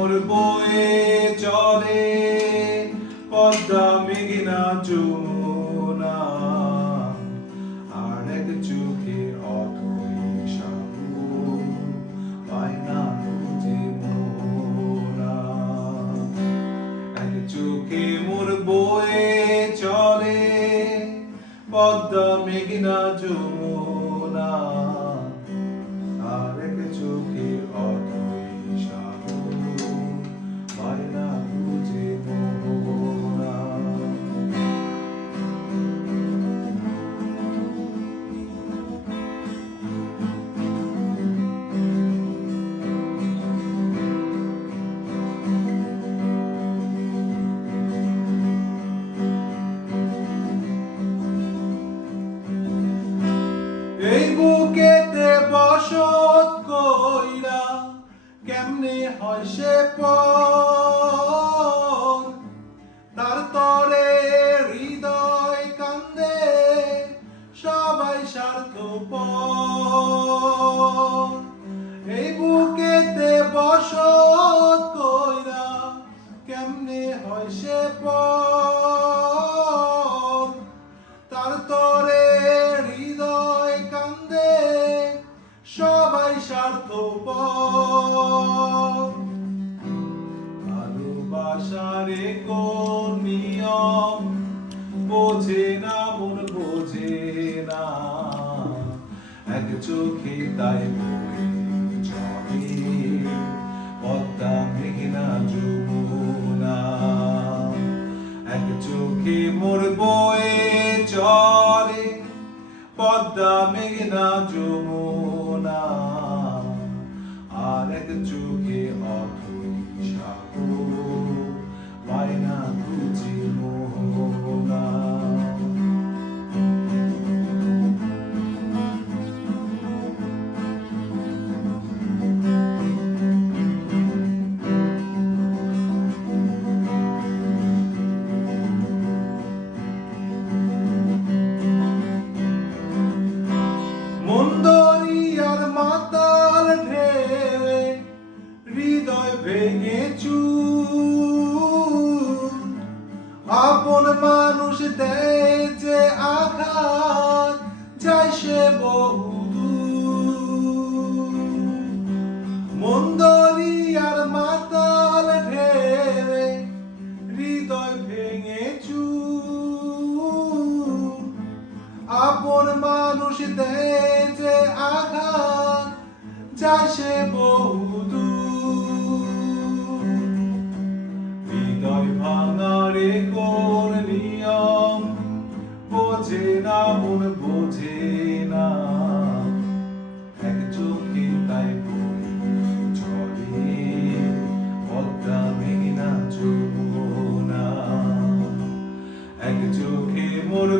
মোর বয়ে চলে পদ্মা মেঘনা যমুনা, আর এক চোখে অথই সাগর পায় না খুঁজে মোরা। এক চোখে মোর বয়ে চলে পদ্মা মেঘনা যমুনা, আর এক চোখে অথই সাগর পায় না খুঁজে মোরা। এই বুকেতে বসত কইরা কেমনে হয় সে পর, তার তরে হৃদয় কান্দে সবাই স্বার্থপর। এই বুকেতে বসত কইরা কেমনে হয় সে পর, তার তরে হৃদয় কান্দে সবাই স্বার্থপর। ভালোবাসার কোন নিয়ম বোঝে না মন বোঝে না, এক চোখে তাই বয়ে চলে পদ্মা মেঘনা যমুনা। এক চোখে মোর বয়ে চলে পদ্মা মেঘনা যমুনা, আর এক চোখে অথই সাগর পায় না খুঁজে মোরা। মন্দরিয়ার মাতাল ঢেউয়ে হৃদয় ভেঙে চুর, আপন মানুষ দেয় যে আঘাত যায় সে বহুদূর। মন্দরিয়ার মাতাল ঢেউয়ে হৃদয় ভেঙে চুর, আপন মানুষ দেয় যে আঘাত যায় সে বহুদূর। হৃদয় ভাঙারে কোন নিয়ম বোঝে না মন বোঝে না, এক চোখে তাই বয়ে চলে পদ্মা মেঘনা যমুনা। এক চোখে মোর